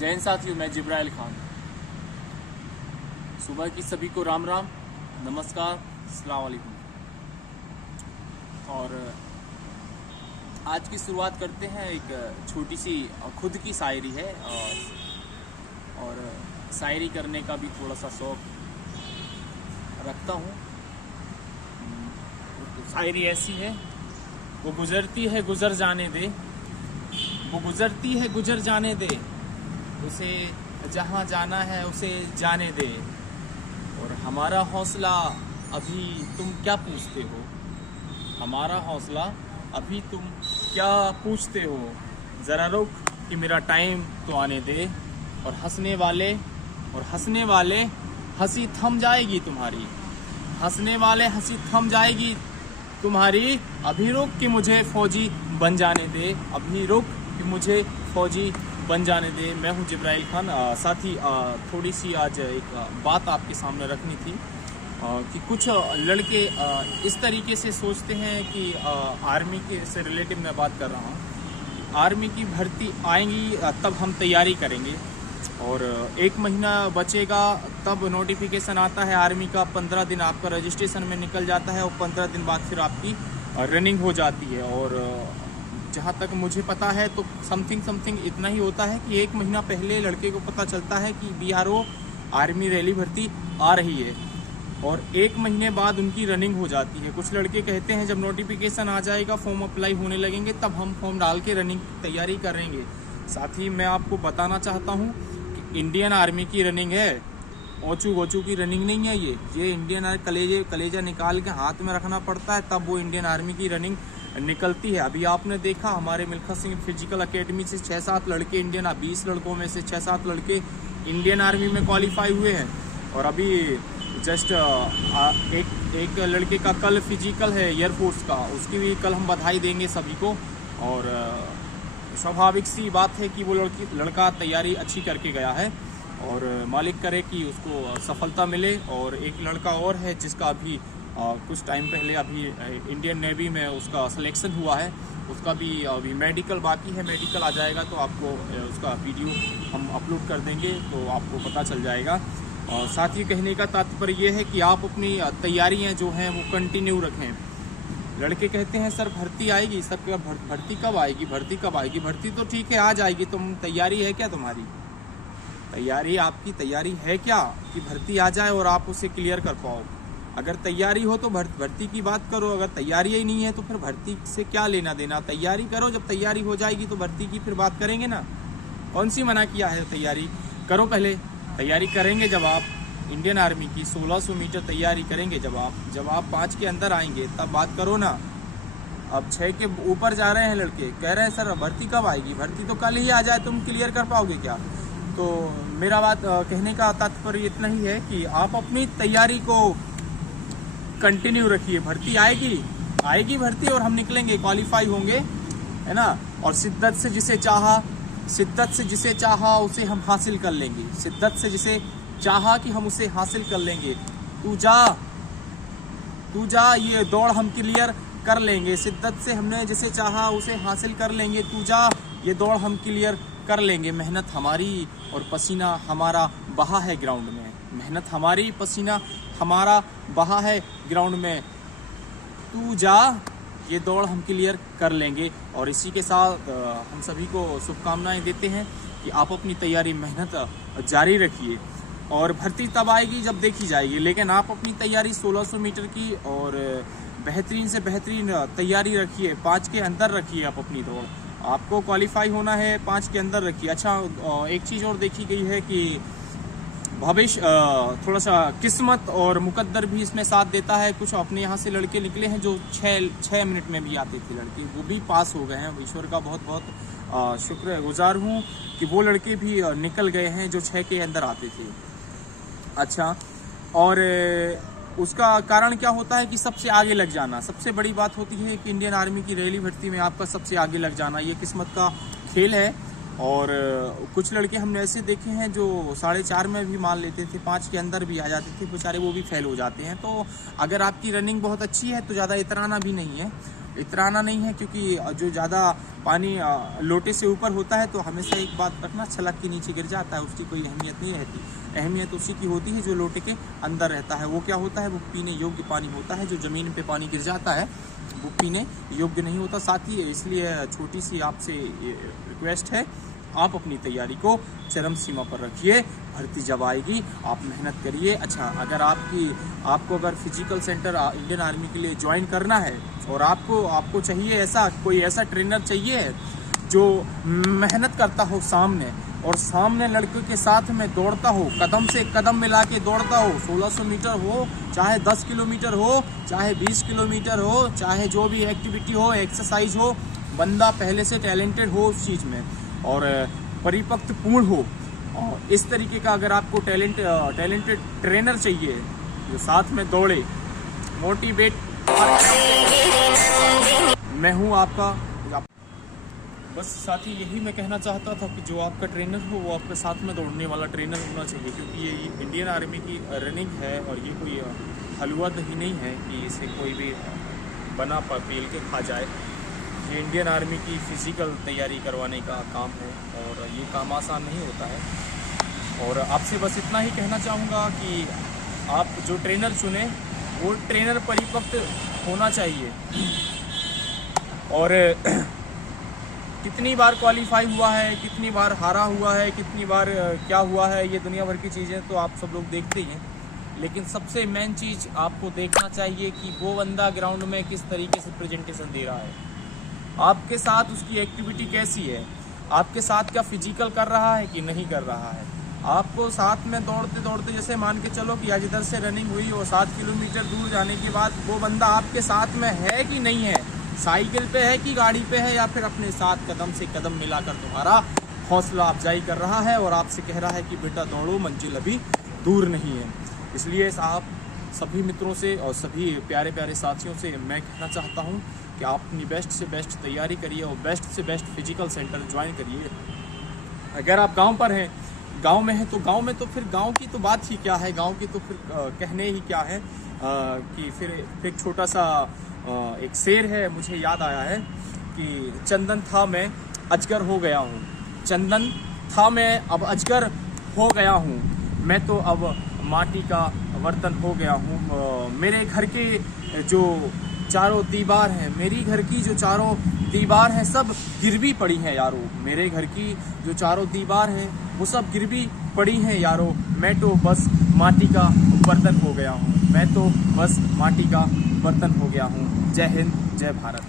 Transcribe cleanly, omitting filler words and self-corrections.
जैन साथियों, मैं जिब्राइल खान। सुबह की सभी को राम राम, नमस्कार, अस्सलाम वालेकुम। और आज की शुरुआत करते हैं। एक छोटी सी खुद की शायरी है और शायरी करने का भी थोड़ा सा शौक रखता हूँ। तो शायरी ऐसी है। वो गुजरती है गुजर जाने दे, वो गुजरती है गुजर जाने दे, उसे जहाँ जाना है उसे जाने दे। और हमारा हौसला अभी तुम क्या पूछते हो, हमारा हौसला अभी तुम क्या पूछते हो। ज़रा रुक कि मेरा टाइम तो आने दे। और हंसने वाले हंसी थम जाएगी तुम्हारी, हंसने वाले हंसी थम जाएगी तुम्हारी। अभी रुक कि मुझे फौजी बन जाने दे, अभी रुक कि मुझे फौजी बन जाने दे। मैं हूं जिब्राइल खान। साथी थोड़ी सी आज एक बात आपके सामने रखनी थी कि कुछ लड़के इस तरीके से सोचते हैं कि आर्मी के से रिलेटिव मैं बात कर रहा हूं। आर्मी की भर्ती आएंगी तब हम तैयारी करेंगे, और 1 महीना बचेगा तब नोटिफिकेशन आता है आर्मी का। 15 दिन आपका रजिस्ट्रेशन में निकल जाता है और 15 दिन बाद फिर आपकी रनिंग हो जाती है। और जहाँ तक मुझे पता है तो समथिंग इतना ही होता है कि 1 महीना पहले लड़के को पता चलता है कि BRO आर्मी रैली भर्ती आ रही है, और 1 महीने बाद उनकी रनिंग हो जाती है। कुछ लड़के कहते हैं जब नोटिफिकेशन आ जाएगा, फॉर्म अप्लाई होने लगेंगे, तब हम फॉर्म डाल के रनिंग तैयारी करेंगे। साथ ही मैं आपको बताना चाहता हूँ कि इंडियन आर्मी की रनिंग है, ओचू की रनिंग नहीं है। ये इंडियन आर्मी कलेजा निकाल के हाथ में रखना पड़ता है, तब वो इंडियन आर्मी की रनिंग निकलती है। अभी आपने देखा हमारे मिल्खा सिंह फिजिकल एकेडमी से 6-7 लड़के इंडियन, 20 लड़कों में से 6-7 लड़के इंडियन आर्मी में क्वालिफाई हुए हैं। और अभी जस्ट एक लड़के का कल फिजिकल है एयरफोर्स का, उसकी भी कल हम बधाई देंगे सभी को। और स्वाभाविक सी बात है कि वो लड़का तैयारी अच्छी करके गया है, और मालिक करे कि उसको सफलता मिले। और एक लड़का और है जिसका अभी कुछ टाइम पहले अभी इंडियन नेवी में उसका सिलेक्शन हुआ है, उसका भी अभी मेडिकल बाकी है। मेडिकल आ जाएगा तो आपको उसका वीडियो हम अपलोड कर देंगे, तो आपको पता चल जाएगा। और साथ ही कहने का तात्पर्य ये है कि आप अपनी तैयारियां जो हैं वो कंटिन्यू रखें। लड़के कहते हैं सर भर्ती आएगी, सर भर्ती कब आएगी, भर्ती कब आएगी। भर्ती तो ठीक है आ जाएगी, तुम तैयारी है क्या तुम्हारी? तैयारी आपकी तैयारी है क्या कि भर्ती आ जाए और आप उसे क्लियर कर पाओ? अगर तैयारी हो तो भर्ती की बात करो, अगर तैयारी ही नहीं है तो फिर भर्ती से क्या लेना देना। तैयारी करो, जब तैयारी हो जाएगी तो भर्ती की फिर बात करेंगे ना। कौन सी मना किया है? तैयारी करो, पहले तैयारी करेंगे जब आप इंडियन आर्मी की 1600 मीटर तैयारी करेंगे, जब आप 5 के अंदर आएंगे तब बात करो ना। अब 6 के ऊपर जा रहे हैं लड़के, कह रहे हैं सर भर्ती कब आएगी, भर्ती तो कल ही आ जाए, तुम क्लियर कर पाओगे क्या? तो मेरा बात कहने का तात्पर्य इतना ही है कि आप अपनी तैयारी को कंटिन्यू रखिए। भर्ती आएगी भर्ती, और हम निकलेंगे, क्वालिफाई होंगे, है ना। और शिद्दत से जिसे चाहा उसे हम हासिल कर लेंगे। शिद्दत से जिसे चाहा कि हम उसे हासिल कर लेंगे। तू जा ये दौड़ हम क्लियर कर लेंगे। शिद्दत से हमने जिसे चाहा उसे हासिल कर लेंगे। तू जा ये दौड़ हम क्लियर कर लेंगे। मेहनत हमारी और पसीना हमारा बहा है ग्राउंड में, मेहनत हमारी, पसीना हमारा बहा है ग्राउंड में। तू जा ये दौड़ हम क्लियर कर लेंगे। और इसी के साथ हम सभी को शुभकामनाएं देते हैं कि आप अपनी तैयारी, मेहनत जारी रखिए। और भर्ती तब आएगी जब देखी जाएगी, लेकिन आप अपनी तैयारी 1600 मीटर की और बेहतरीन से बेहतरीन तैयारी रखिए। 5 के अंदर रखिए आप अपनी दौड़, आपको क्वालिफाई होना है, 5 के अंदर रखिए। अच्छा, एक चीज़ और देखी गई है कि भविष्य थोड़ा सा किस्मत और मुकद्दर भी इसमें साथ देता है। कुछ अपने यहाँ से लड़के निकले हैं जो 6 मिनट में भी आते थे लड़के, वो भी पास हो गए हैं। ईश्वर का बहुत बहुत शुक्रगुजार हूँ कि वो लड़के भी निकल गए हैं जो 6 के अंदर आते थे। अच्छा, और उसका कारण क्या होता है कि सबसे आगे लग जाना। सबसे बड़ी बात होती है कि इंडियन आर्मी की रैली भर्ती में आपका सबसे आगे लग जाना, ये किस्मत का खेल है। और कुछ लड़के हमने ऐसे देखे हैं जो 4.5 में भी मान लेते थे, 5 के अंदर भी आ जाते थे, बेचारे वो भी फेल हो जाते हैं। तो अगर आपकी रनिंग बहुत अच्छी है तो ज़्यादा इतराना भी नहीं है। इतराना नहीं है, क्योंकि जो ज़्यादा पानी लोटे से ऊपर होता है तो हमेशा एक बात रखना, छलक के नीचे गिर जाता है, उसकी कोई अहमियत नहीं रहती। अहमियत उसी की होती है जो लोटे के अंदर रहता है। वो क्या होता है, वो पीने योग्य पानी होता है। जो ज़मीन पे पानी गिर जाता है वो पीने योग्य नहीं होता। साथ ही इसलिए छोटी सी आपसे रिक्वेस्ट है, आप अपनी तैयारी को चरम सीमा पर रखिए। भर्ती जब आएगी आप मेहनत करिए। अच्छा, अगर आपको अगर फिजिकल सेंटर इंडियन आर्मी के लिए ज्वाइन करना है और आपको चाहिए कोई ऐसा ट्रेनर चाहिए जो मेहनत करता हो सामने, और सामने लड़कों के साथ में दौड़ता हो, कदम से कदम मिला के दौड़ता हो, 1600 मीटर हो, चाहे 10 किलोमीटर हो, चाहे 20 किलोमीटर हो, चाहे जो भी एक्टिविटी हो, एक्सरसाइज हो, बंदा पहले से टैलेंटेड हो उस चीज़ में और परिपक्व पूर्ण हो। और इस तरीके का अगर आपको टैलेंटेड ट्रेनर चाहिए जो साथ में दौड़े, मोटिवेट, मैं हूँ आपका। बस साथी यही मैं कहना चाहता था कि जो आपका ट्रेनर हो वो आपके साथ में दौड़ने वाला ट्रेनर होना चाहिए, क्योंकि ये इंडियन आर्मी की रनिंग है और ये कोई हलवा दही नहीं है कि इसे कोई भी बना पील के खा जाए। ये इंडियन आर्मी की फ़िज़िकल तैयारी करवाने का काम है और ये काम आसान नहीं होता है। और आपसे बस इतना ही कहना चाहूँगा कि आप जो ट्रेनर चुने वो ट्रेनर परिपक्व होना चाहिए। और कितनी बार क्वालिफाई हुआ है, कितनी बार हारा हुआ है, कितनी बार क्या हुआ है, ये दुनिया भर की चीज़ें तो आप सब लोग देखते ही हैं। लेकिन सबसे मेन चीज़ आपको देखना चाहिए कि वो बंदा ग्राउंड में किस तरीके से प्रेजेंटेशन दे रहा है, आपके साथ उसकी एक्टिविटी कैसी है, आपके साथ क्या फिजिकल कर रहा है कि नहीं कर रहा है। आपको साथ में दौड़ते दौड़ते, जैसे मान के चलो कि आज इधर से रनिंग हुई और 7 किलोमीटर दूर जाने के बाद वो बंदा आपके साथ में है कि नहीं है, साइकिल पे है कि गाड़ी पे है, या फिर अपने साथ कदम से कदम मिलाकर तुम्हारा हौसला अफजाई कर रहा है और आपसे कह रहा है कि बेटा दौड़ो, मंजिल अभी दूर नहीं है। इसलिए आप सभी मित्रों से और सभी प्यारे प्यारे साथियों से मैं कहना चाहता हूँ कि आप अपनी बेस्ट से बेस्ट तैयारी करिए और बेस्ट से बेस्ट फिजिकल सेंटर ज्वाइन करिए। अगर आप गांव पर हैं, गांव में है तो गांव में तो फिर गांव की तो बात ही क्या है, गांव की तो फिर कहने ही क्या है कि फिर एक छोटा सा एक शेर है, मुझे याद आया है कि चंदन था मैं अजगर हो गया हूँ, चंदन था मैं अब अजगर हो गया हूँ, मैं तो अब माटी का बर्तन हो गया हूँ। मेरे घर के जो चारों दीवार हैं, मेरी घर की जो चारों दीवार हैं सब गिरवी पड़ी हैं यारो, मेरे घर की जो चारों दीवार हैं वो सब गिरवी पड़ी हैं यारो, मैं तो बस माटी का बर्तन हो गया हूँ, मैं तो बस माटी का बर्तन हो गया हूँ। जय हिंद, जय भारत।